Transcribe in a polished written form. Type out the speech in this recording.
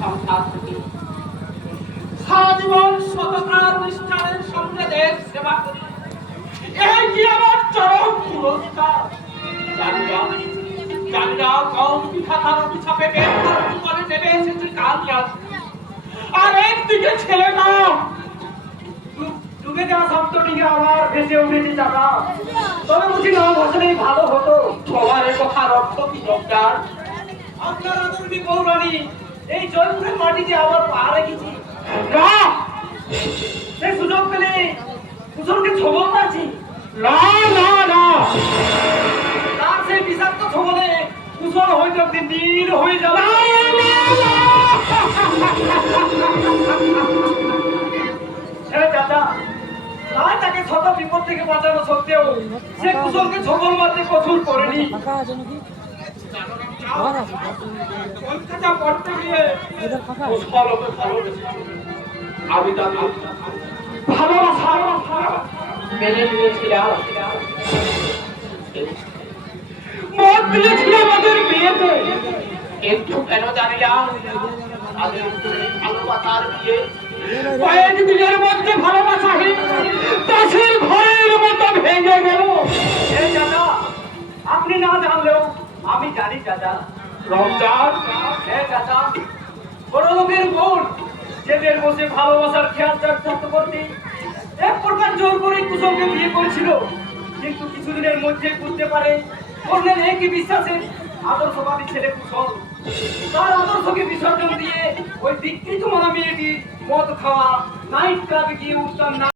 সংসার থেকে সারা জীবন সততার নিষ্ঠার সঙ্গে দেশ সেবা করি। এই কি আমার চরম পুরস্কার। জানিনা কম বিধাতার অভিশাপে বের করে নেমে এসেছে কালিয়াস। আর একদিকে ছেলেটা ডুবে যাওয়া শব্দটিকে আমার ভেসে উঠেছে চাচা। তবে বুঝি না ভাষণেই ভালো হতো। সবার কথার অর্থ কি ডক্টর? আপনার আদরণী গৌরানী এই জয়পুরের মাটিতে আবার পা রেখেছি না, সে সুযোগ পেলে কুশলকে ছবল মারছি। না না না, তার সেই বিষাক্ত ছবলে কুশল হয়তো নীল হয়ে যাবে। হ্যাঁ চাচা, তাই তাকে শত বিপদ থেকে বাঁচানো সত্ত্বেও সে কুশলকে ছবল মারতে কসুর করেনি। কলকাতা পড়তে গিয়ে আমি তাকে ভালোবাসা মেনে নিয়েছিলাম। মত দিয়েছিল আমাদের বিয়েতে, কিন্তু কেন জানি না তাদের ভালোবাসার বিয়ে কয়েক দিনের মধ্যে ভালোবাসাহীন দাসের ঘরের মতো ভেঙে গেল। চাচা, আপনি না জানলেও আমি জানি চাচা। রমজান, হ্যাঁ চাচা, বড় লোকের বোন জেদের বসে ভালোবাসার খেয়াল চাকরি করতে এক প্রকার জোর করে কুশলকে বিয়ে করেছিল। কিন্তু কিছুদিনের মধ্যে বুঝতে পারে করলেন একই বিশ্বাসে আদর্শবাদী ছেলে কুশল তার আদর্শকে বিসর্জন দিয়ে ওই বিকৃত মানা মেয়েটি মদ খাওয়া নাইট ক্লাবে গিয়ে উঠতাম না।